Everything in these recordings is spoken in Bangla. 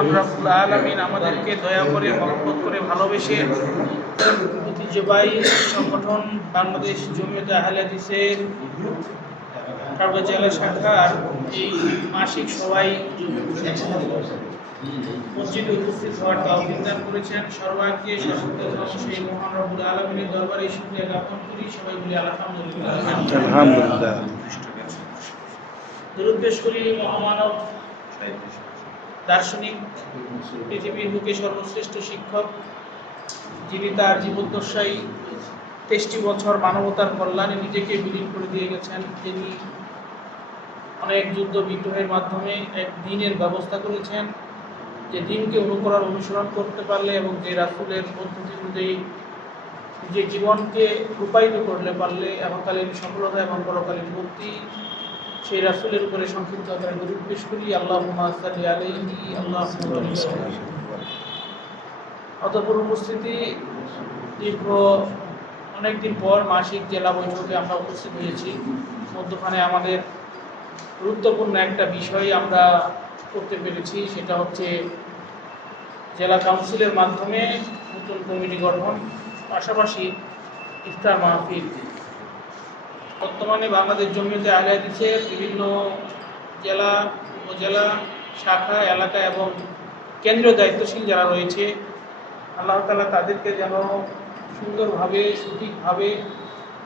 মহান রব্বুল আলামিন আমাদেরকে দয়া করে মহব্বত করে ভালোবেসে ঐতিহ্যবাহী সংগঠন বাংলাদেশ জমিয়তে আহলে হাদিসের ঠাকুরগাঁও জেলা শাখার এই মাসিক সভায় মসজিদে উপস্থিত হওয়ার তৌফিক দান করেছেন। সর্বাগ্রে সর্বপ্রথম সেই মহান রব্বুল আলামিনের দরবারে শুকরিয়া জ্ঞাপন করি। সবাই বলি আলহামদুলিল্লাহ। আলহামদুলিল্লাহ। দরুদ পেশ করি মহামানব দার্শনিক, পৃথিবীর বুকে সর্বশ্রেষ্ঠ শিক্ষক, যিনি তার জীবদ্দশায় 23টি বছর মানবতার কল্যাণে নিজেকে বিলীন করে দিয়ে গেছেন। তিনি অনেক যুদ্ধ বিগ্রহের মাধ্যমে এক দিনের ব্যবস্থা করেছেন, যে দিনকে অনুকরণ অনুসরণ করতে পারলে এবং যে রাসূলের পদ্ধতি অনুযায়ী নিজের জীবনকে রূপায়িত করলে পারলে এহকালীন সফলতা এবং পরকালীন মুক্তি সেই রাসূলের উপরে সংক্ষিপ্ত আকারে দরুদ পেশ করি। আল্লাহুম্মা সাল্লি আলাইহি আল্লাহুম্মা বারিক। অতঃপর উপস্থিতি, দীর্ঘ অনেকদিন পর মাসিক জেলা বৈঠকে আমরা উপস্থিত হয়েছি। মধ্যখানে আমাদের গুরুত্বপূর্ণ একটা বিষয় আমরা করতে পেরেছি, সেটা হচ্ছে জেলা কাউন্সিলের মাধ্যমে নতুন কমিটি গঠন, পাশাপাশি ইফতার মাহফিল। বর্তমানে বাংলাদেশ জমিয়তে আহলে হাদিসের বিভিন্ন জেলা, উপজেলা, শাখা, এলাকা এবং কেন্দ্রীয় দায়িত্বশীল যারা রয়েছে, আল্লাহ তাআলা তাদেরকে যেন সুন্দরভাবে সঠিকভাবে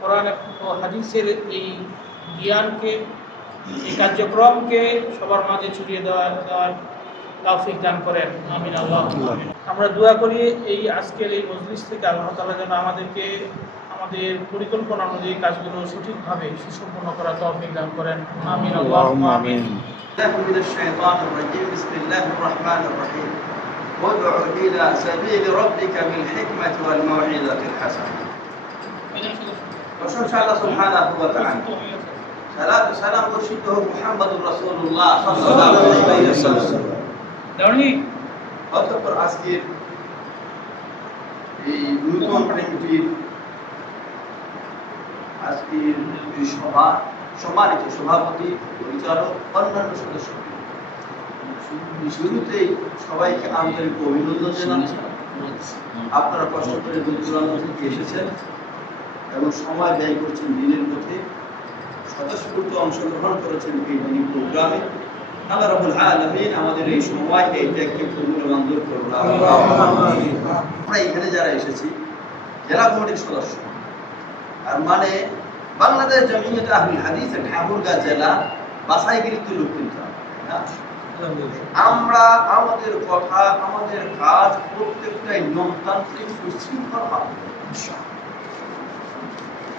কোরআন ও হাদিসের এই জ্ঞানকে, এই কার্যক্রমকে সবার মাঝে ছড়িয়ে দেওয়ার তৌফিক দান করেন। আমিন আল্লাহ। আমরা দোয়া করি এই আজকের এই মজলিস থেকে আল্লাহ তাআলা যেন আমাদেরকে আমাদের পরিকল্পনা অনুযায়ী কাজগুলো সঠিকভাবে সুসম্পন্ন করার তৌফিক দান করেন। আমিন আল্লাহুম্মা আমিন। من الشيطان الرجيم بسم الله الرحمن الرحيم وادع إلى سبيل ربك بالحكمة والموعظة الحسنة. وشكر الله سبحانه وتعالى. صلاة وسلام مرشده محمد رسول الله صلى الله عليه وسلم. অতঃপর আজকের এই নতুন কমিটির আজকের এই সভা সম্মানিত সভাপতি, পরিচালক, অন্যান্য সদস্য, শুরুতেই সবাইকে আন্তরিক অভিনন্দন জানাচ্ছি। আপনারা কষ্ট করে দূর দূরান্ত থেকে এসেছেন এবং সময় ব্যয় করছেন দিনের পথে, স্বতঃস্ফূর্ত অংশগ্রহণ করেছেন এই দিনী প্রোগ্রামে। আল্লাহ রাব্বুল আলামিন আমাদের এই সময় এই ত্যাগকে কবুল ও মঞ্জুর করুন। আমরা এখানে যারা এসেছি জেলা কমিটির সদস্য, আর মানে বাংলাদেশ জমিয়তে আহলে হাদিসের ঠাকুরগাঁও জেলা বাছাইকৃত লোক কিন্তু আমরা আমাদের কথা, আমাদের কাজ প্রত্যেকটাই নিয়মতান্ত্রিক সুশৃঙ্খল হবে।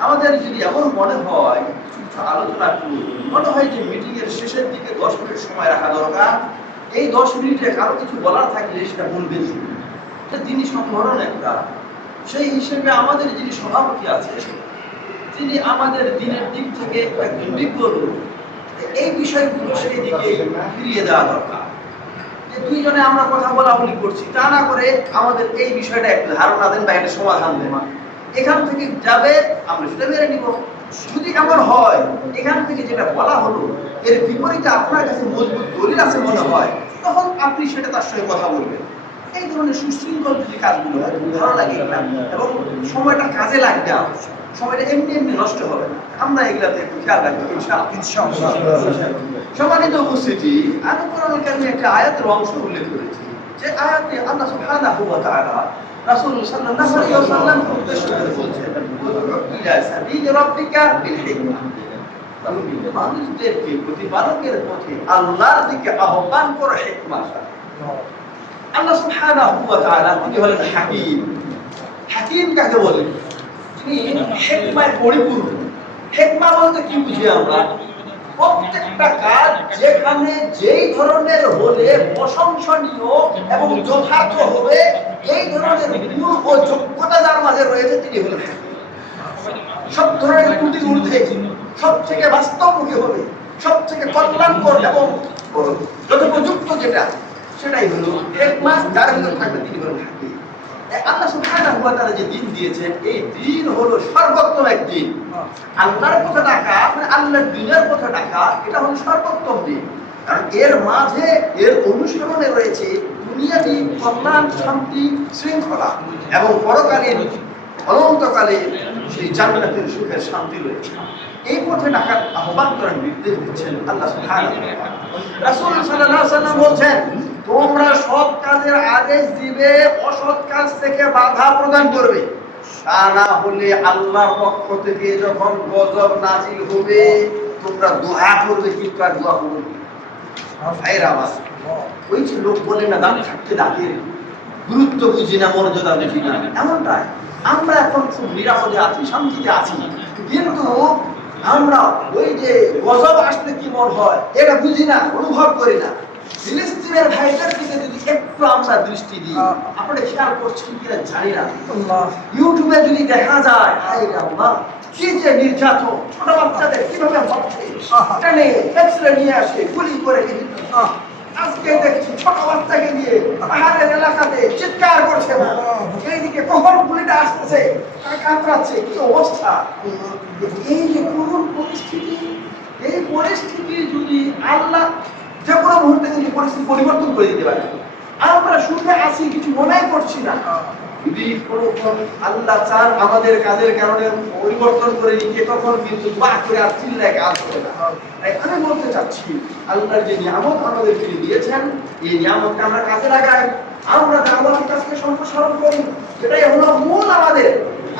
আমাদের যদি এমন মনে হয় কিছু আলোচনা করি, মনে হয় যে মিটিং এর শেষের দিকে 10 মিনিট সময় রাখা দরকার, এই 10 মিনিটে কারো কিছু বলার থাকলে সেটা বলবেন। তিনি সংগঠন একটা, সেই হিসেবে আমাদের যিনি সভাপতি আছে তিনি আমাদের দিনের দিক থেকে একজন বিজ্ঞ লোক, এই বিষয়গুলো সেই দিকে ফিরিয়ে দেওয়া দরকার। যে দুইজনে আমরা কথা বলাবলি করছি তা না করে আমাদের এই বিষয়টা একটা ধারণা দেন বা একটা সমাধান দেন, এখান থেকে যাবে আমরা সেটা মেনে নিব। যদি এমন হয় এখান থেকে যেটা বলা হলো এর বিপরীতে আপনার কাছে মজবুত দলিল আছে মনে হয়, তখন আপনি সেটা তার সঙ্গে কথা বলবেন। এই ধরনের সুশৃঙ্খল যদি কাজগুলো হয় ভালো লাগে এবং সময়টা কাজে লাগবে, সময়টা এমনি এমনি নষ্ট হবে না। আমরা এগুলাতে একটু খেয়াল রাখবো ইনশাআল্লাহ। সম্মানিত উপস্থিতি, আমি কোরআনুল কারীমে একটা আয়াতের অংশ উল্লেখ করেছি, যে আয়াতে আল্লাহ সুবহানাহু ওয়া তাআলা রাসূল সাল্লাল্লাহু আলাইহি ওয়াসাল্লাম উদ্দেশ্য করে বলছেন, ইলা সাবিলি রাব্বিকা বিল হিকমা। মানুষদেরকে প্রতিপালকের পথে আল্লাহর দিকে আহ্বান করে হিকমা। আল্লাহ সুবহানাহু ওয়া তাআলা তিনি হলেন হাকীম। হাকীম কাকে বলে? তিনি হিকমায় পরিপূর্ণ। হিকমা বলতে কি বুঝি আমরা? প্রত্যেকটা কাজ যেখানে যেই ধরনের হলে প্রশংসনীয় এবং যথার্থ হবে, এই ধরনের গুণ ও যোগ্যতা যার মাঝে রয়েছে তিনি হলেন হাকীম। সব ধরনের ত্রুটির ঊর্ধ্বে সব থেকে বাস্তবমুখী হবে, সব থেকে কল্যাণকর এবং যথোপযুক্ত যেটা, সেটাই হলো হিকমা। যার ভিতরে থাকবে তিনি হলেন হাকীম। আল্লাহ সুবহানাহু ওয়া তাআলা যে দিন দিয়েছেন, এই দিন হলো সর্বোত্তম এক দিন। আল্লাহর পথে ডাকা মানে আল্লাহর দ্বীনের পথে ডাকা, এটা হলো সর্বোত্তম দিন। কারণ এর মাঝে এর অনুসরণে রয়েছে দুনিয়াবি কল্যাণ, শান্তি, শৃঙ্খলা এবং পরকালীন অনন্তকালে সেই জান্নাতের সুখের শান্তি রয়েছে। এই পথে ডাকার আহ্বান করেন, নির্দেশ দিচ্ছেন আল্লাহ সুবহানাহু ওয়া তাআলা। রাসূল সাল্লাল্লাহু আলাইহি ওয়াসাল্লাম বলছেন, তোমরা সৎ কাজের আদেশ দিবে, অসৎ কাজ থেকে বাধা প্রদান করবে, তা না হলে আল্লাহর পক্ষ থেকে যখন গজব নাজিল হবে তোমরা দোয়া করবে, কিন্তু আর দোয়া করবে ভাইরা আমার। ওই যে লোক বলে না, দাম থাকতে দাঁতের গুরুত্ব বুঝি না, মর্যাদা বুঝি না, এমনটাই আমরা এখন খুব নিরাপদে আছি, শান্তিতে আছি, কিন্তু আমরা ওই যে গজব আসলে কি মন হয় এটা বুঝি না, অনুভব করি না। ফিলিস্তিনের ভাইদের দিকে যদি একটু আমরা দৃষ্টি দিই, আপনারা খেয়াল করছেন কিনা জানি না, ইউটিউবে যদি দেখা যায়, হায় রে আল্লাহ, কি যে নির্যাতন, ছোট বাচ্চাদের কিভাবে হচ্ছে, টেনে এক্সরে নিয়ে আসে, গুলি করে আজকে দেখছি ছোট বাচ্চাকে নিয়ে পাহাড়ের এলাকাতে চিৎকার করছে, এইদিকে কখন গুলিটা আসতেছে, কাঁপড়াচ্ছে, কি অবস্থা। এই যে করুণ পরিস্থিতি, এই পরিস্থিতি যদি আল্লাহ যে কোনো মুহূর্তে কিন্তু পরিস্থিতি পরিবর্তন করে দিতে পারে। আমরা শুনে আসি, কিছু মনে করছি না, যদি কোনো আল্লাহ চান আমাদের কাজের কারণে পরিবর্তন করে দিতে, তখন কিন্তু দোয়া করে আর চিল্লায় কাজ হবে না। তাই আমি বলতে চাচ্ছি, আল্লাহর যে নিয়ামত আমাদের তিনি দিয়েছেন, এই নিয়ামতকে আমরা কাজে লাগাই, আমরা দাওয়াতের কাজকে সম্প্রসারণ করি, এটাই হলো মূল আমাদের।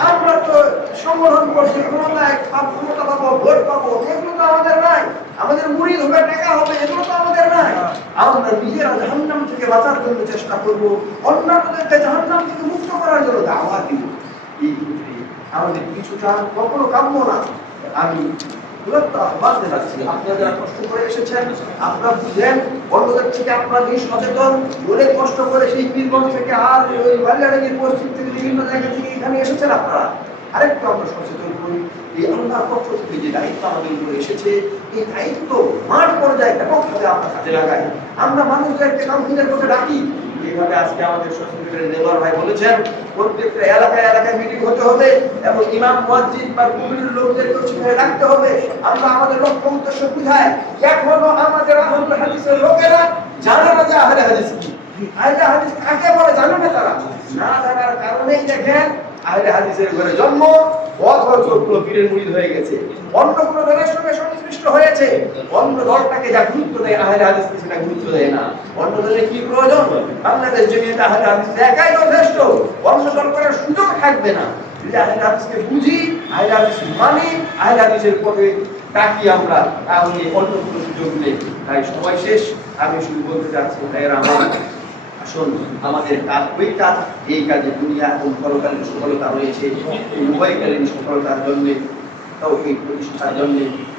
আমরা তো সংগঠন করছি, ক্ষমতায় ক্ষমতা পাবো, ভোট পাবো, এগুলো তো আমাদের নাই। আমাদের মুরিদ হবে, টাকা হবে, এগুলো তো আমাদের নাই। আমরা নিজেরা জাহান্নাম থেকে বাঁচার জন্য চেষ্টা করবো, অন্যান্যদেরকে জাহান্নাম থেকে মুক্ত করার জন্য দাওয়াত দিব। আমাদের কিছুটা কখনো কাম্য না। আমি আহ্বান জানাচ্ছি, আপনারা যারা কষ্ট করে এসেছেন, আপনারা বুঝেন, অন্যদের থেকে আপনারা সচেতন, অনেক কষ্ট করে সেই পীরগঞ্জ থেকে আর ওই বালিয়াডাঙ্গির পশ্চিম থেকে বিভিন্ন জায়গা থেকে এখানে এসেছেন আপনারা। আরেকটু আমরা সচেতন করি, এই আল্লাহর পক্ষ থেকে যে দায়িত্ব আমাদের উপরে এসেছে, এই দায়িত্ব মাঠ পর্যায়ে ব্যাপকভাবে আমরা কাজে লাগাই। আমরা মানুষদেরকে কাউন্সিলের করতে ডাকি, এইভাবে আজকে আমাদের সচিবের দেওয়ার ভাই বলেছেন, প্রত্যেকটা এলাকায় এলাকায় মিটিং হতে হবে এবং ইমাম মুয়াজ্জিন বা কমিটির লোকদেরকে সেখানে রাখতে হবে। আমরা আমাদের লক্ষ্য উদ্দেশ্য বুঝাই। এখনো আমাদের আহলে হাদিসের লোকেরা জানে না যে আহলে হাদিস কি, আহলে হাদিস কাকে বলে জানে না। তারা না জানার কারণেই দেখেন আহলে হাদিসের ঘরে জন্ম, অথচ পীরের মুরিদ হয়ে গেছে, অন্য কোনো দলের সঙ্গে সংশ্লিষ্ট হয়েছে। অন্য দলটাকে যা গুরুত্ব দেয় আহলে হাদিসকে সেটা গুরুত্ব দেয় না। অন্য দলের কি প্রয়োজন? বাংলাদেশ জমিয়তে আহলে হাদিস একাই যথেষ্ট, অন্য দল করার সুযোগ থাকবে না। যদি আহলে হাদিসকে বুঝি, আহলে হাদিস মানি, আহলে হাদিসের পথে তাকি আমরা, তাহলে অন্য কোনো সুযোগ নেই। তাই সময় শেষ, আমি শুধু বলতে চাচ্ছি ভাইয়েরা আমার, আসুন আমাদের কাজ, ওই কাজ, এই কাজে দুনিয়া এবং পরকালীন সফলতা রয়েছে। এই উভয়কালীন সফলতার জন্য, তাওহীদ প্রতিষ্ঠার জন্য,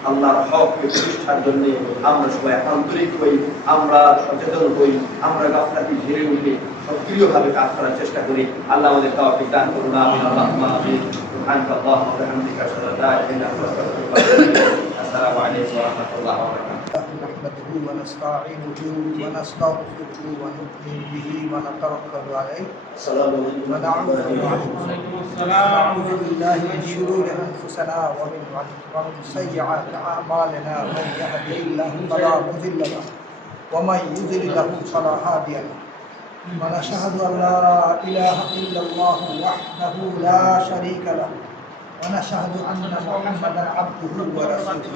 আল্লাহর হককে প্রতিষ্ঠার জন্য আমরা সবাই আন্তরিক হই, আমরা সচেতন হই, আমরা গাফলাতি ঝেড়ে উঠে সক্রিয়ভাবে কাজ করার চেষ্টা করি। আল্লাহ আমাদের তাওফীক দান করুন। আমিন। আল্লাহুম্মা আমিন। সুবহানাল্লাহি ওয়া বিহামদিহি, আশহাদু আল্লা ইলাহা ইল্লা আনতা, আস্তাগফিরুকা ওয়া আতুবু ইলাইক। আসসালামু আলাইকুম ওয়া রাহমাতুল্লাহি ওয়া বারাকাতুহু। نحمده ونستعينه ونستغفره ونؤمن به ونتوكل عليه ونعوذ بالله من شرور انفسنا ومن سيئات اعمالنا. من يهده الله فلا مضل له ومن يضلل له فلا هادي له. ونشهد ان لا اله الا الله وحده لا شريك له ونشهد ان محمدا عبده ورسوله.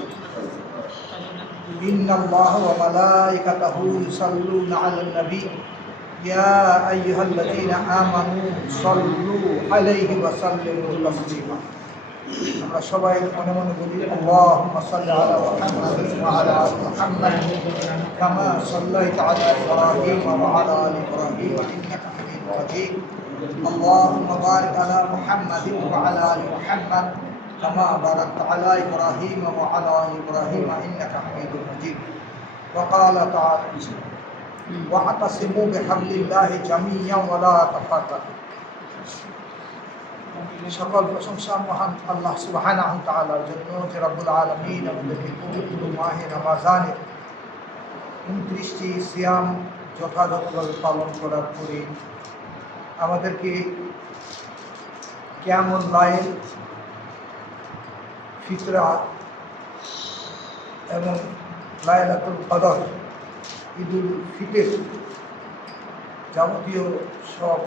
إن الله وملائكته يصلون على النبي يا أيها الذين آمنوا صلوا عليه وسلموا تسليما. আমরা সবাই মনে মনে বলি আল্লাহুম্মা সাল্লি আলা মুহাম্মাদ ওয়া আলা আলি মুহাম্মাদ কামা সাল্লাইতা আলা ইব্রাহিম ওয়া আলা আলি ইব্রাহিম ইন্নাকা হামিদুম মাজিদ. আল্লাহুম্মা বারিক আলা মুহাম্মাদ ওয়া আলা আলি মুহাম্মাদ كما باركت على إبراهيم وعلى آل إبراهيم إنك حميد مجيد. وقال تعالى واعتصموا بحبل الله جميعا ولا تفرقوا. সকল প্রশংসা মহান আল্লাহ সুবহানাহু ওয়া তাআলার জন্য, যে রব্বুল আলামিন আমাদেরকে পবিত্র মাহে রমজানের 29টি সিয়াম যথাযথভাবে পালন করার পরে আমাদেরকে কিয়ামুল লাইল, ফিতরা এবং লাইলাতুল কদর, ঈদুল ফিতর যাবতীয় সব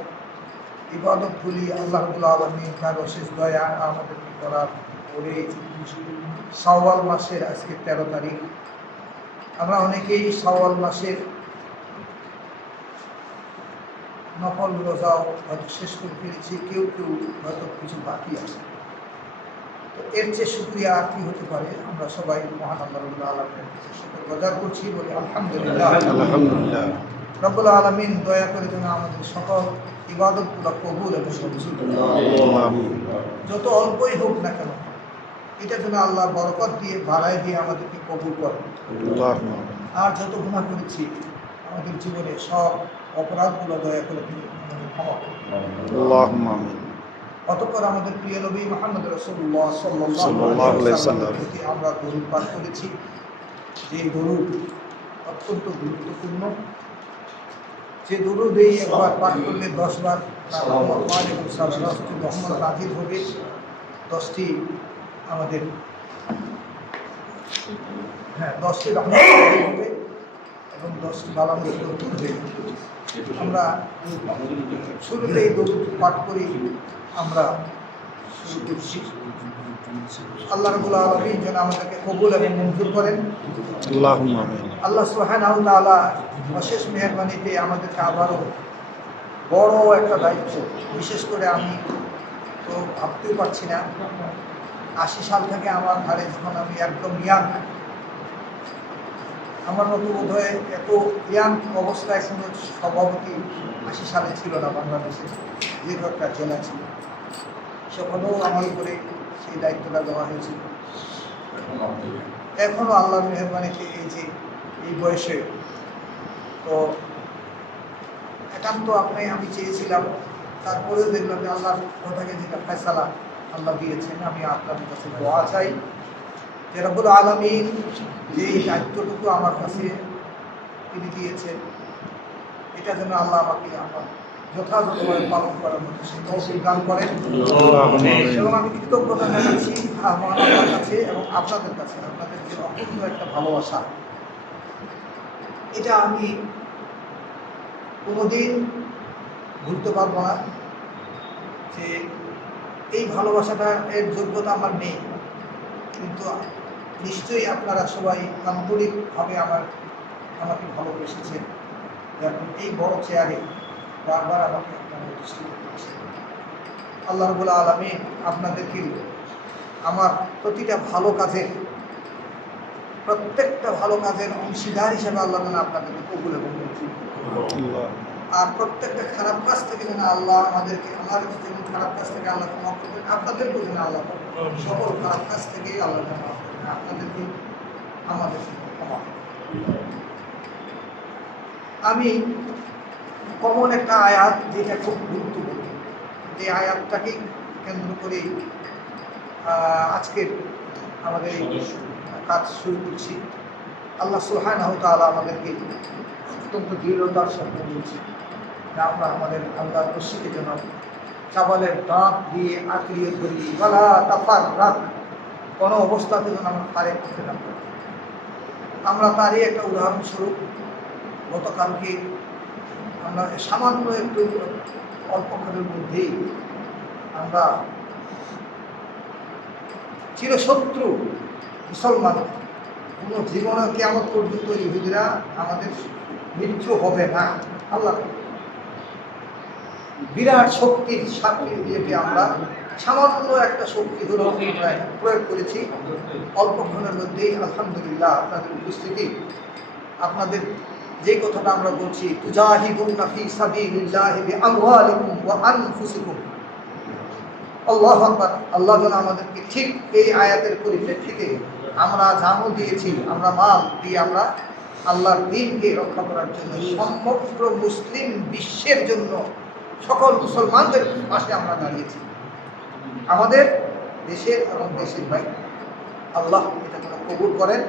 ইবাদতগুলি আল্লাহ রাব্বুল আলামিন তার অশেষ দয়া আমাদেরকে করার পরে শাওয়াল মাসের আজকে 13 তারিখ। আমরা অনেকেই শাওয়াল মাসের নফল রোজাও হয়তো শেষ করে ফেলেছি, কেউ কেউ হয়তো কিছু বাকি আছে। তো এর চেয়ে শুকরিয়া আর কি হতে পারে? আমরা সবাই মহান আল্লাহ রাব্বুল আলামিনের কাছে শুকর গুজার করছি, বলি আলহামদুলিল্লাহ। আলহামদুলিল্লাহ। রব্বুল আলামিন দয়া করে যেন আমাদের সকল ইবাদতগুলো কবুল এবং মঞ্জুর করেন। যত অল্পই হোক না কেন, এটা যেন আল্লাহ বরকত দিয়ে বাড়ায় দিয়ে আমাদেরকে কবুল করেন। আর যত গুনাহ করেছি আমাদের জীবনে সব অপরাধগুলো দয়া করে তিনি আমাদের ক্ষমা করুন। অতঃপর আমাদের প্রিয় নবী মুহাম্মদ রাসূলুল্লাহ সাল্লাল্লাহু আলাইহি ওয়াসাল্লামের প্রতি আমরা দরুদ পাঠ করেছি, যে দরুদ অত্যন্ত গুরুত্বপূর্ণ, যে দরুদ এই একবার পাঠ করলে 10 বার তার রহমত এবং সাল্লাল্লাহু রহমত নাযিল হবে। 10টি আমাদের 10টি রহমত নাযিল হবে এবং 10টি বালামুল দূর হবে। আমরা শুরুতে এই দরুদ পাঠ করি, আমরা শুরু করছি। আল্লাহ রাব্বুল আলামিন যেন আমাদেরকে কবুল এবং মঞ্জুর করেন। আল্লাহুম্মা আমিন। আল্লাহ সুবহানাহু ওয়া তাআলা অশেষ মেহেরবানিতে আমাদেরকে আবারও বড় একটা দায়িত্ব, বিশেষ করে আমি তো ভাবতেও পারছি না, 80 সাল থেকে আমার ঘরে যখন আমি একদম ইয়াং, আমার মতো বোধ হয় এত ইয়াং অবস্থায় কোনো সভাপতি 80 সালে ছিল না বাংলাদেশে, যে একটা জেলা ছিল, সেখানেও আমার উপরে সেই দায়িত্বটা দেওয়া হয়েছিল। এখনও আল্লাহর মেহেরবানিতে এই যে এই বয়সে, তো একান্ত আমি চেয়েছিলাম, তারপরেও দেখলাম যে আল্লাহর কথাকে যেটা ফয়সালা আল্লাহ দিয়েছেন, আমি আপনাদের কাছে দোয়া চাই যে রব্বুল আলামিন যে এই দায়িত্বটুকু আমার কাছে তিনি দিয়েছেন, এটা যেন আল্লাহ আমাকে আমার যথাযথভাবে পালন করার মতো সেই তৌফিক দান করেন। এবং আমি কৃতজ্ঞতা জানাচ্ছি মহান আল্লাহর কাছে এবং আপনাদের কাছে, আপনাদের যে অত্যন্ত একটা ভালোবাসা, এটা আমি কোনোদিন ভুলতে পারবো না। যে এই ভালোবাসাটা এর যোগ্যতা আমার নেই, কিন্তু নিশ্চয়ই আপনারা সবাই আন্তরিকভাবে আমাকে ভালোবেসেছেন, যেমন এই বড় চেয়ারে বারবার আমাকে আপনারা প্রতিষ্ঠিত করেছেন। আল্লাহ রাব্বুল আলামিন আপনাদেরকে আমার প্রতিটা ভালো কাজের, প্রত্যেকটা ভালো কাজের অংশীদার হিসেবে আল্লাহ যেন আপনাদেরকে কবুল এবং মঞ্জুর করেন। আর প্রত্যেকটা খারাপ কাজ থেকে যেন আল্লাহ আমাদেরকে, আমাদের যেমন খারাপ কাজ থেকে আল্লাহ ক্ষমা করবেন, আপনাদেরকেও যেন আল্লাহ সকল খারাপ কাজ থেকেই আল্লাহ ক্ষমা করবেন, আপনাদেরকে আমাদেরকে ক্ষমা করবেন। আমি কমন একটা আয়াত, যেটা খুব গুরুত্বপূর্ণ, যে আয়াতটাকে কেন্দ্র করেই আজকের আমাদের এই কাজ শুরু করছি। আল্লাহ সুবহানাহু ওয়া তাআলা আমাদেরকে অত্যন্ত দৃঢ়তার সাথে বলছি যে আমরা আমাদের আল্লাহর রশিকে যেন চাবালের দাঁত দিয়ে আঁকড়িয়ে ধরি, ওয়ালা তাফাররাক, কোনো অবস্থাতে যেন আমরা ফারেক করতে না পারি। আমরা তারই একটা উদাহরণস্বরূপ, গতকালকে আমরা সামান্য একটু অল্পক্ষণের মধ্যেই আমরা চিরশত্রু মুসলমান, কোনো জীবনে কিয়ামত পর্যন্ত ইহুদিরা আমাদের মৃত্যু হবে না, আল্লাহ বিরাট শক্তির সাক্ষী দিয়েকে আমরা সামান্য একটা শক্তি হলো প্রয়োগ করেছি। অল্পক্ষণের মধ্যেই আলহামদুলিল্লাহ আপনাদের উপস্থিতি, আপনাদের যে কথাটা আমরা বলছি, তুজাহিদুনা ফি সাবিলিল্লাহি বিআমওয়ালিকুম ওয়া আনফুসিকুম, আল্লাহু আকবার। আল্লাহ যেন আমাদেরকে ঠিক এই আয়াতের পরিপ্রেক্ষিতে আমরা জানও দিয়েছি, আমরা মাল দিয়ে আমরা আল্লাহর দ্বীনকে রক্ষা করার জন্য, সমগ্র মুসলিম বিশ্বের জন্য, সকল মুসলমানদের পাশে আমরা দাঁড়িয়েছি, আমাদের দেশের এবং দেশের বাইরে। আল্লাহ এটা যেন কবুল করেন।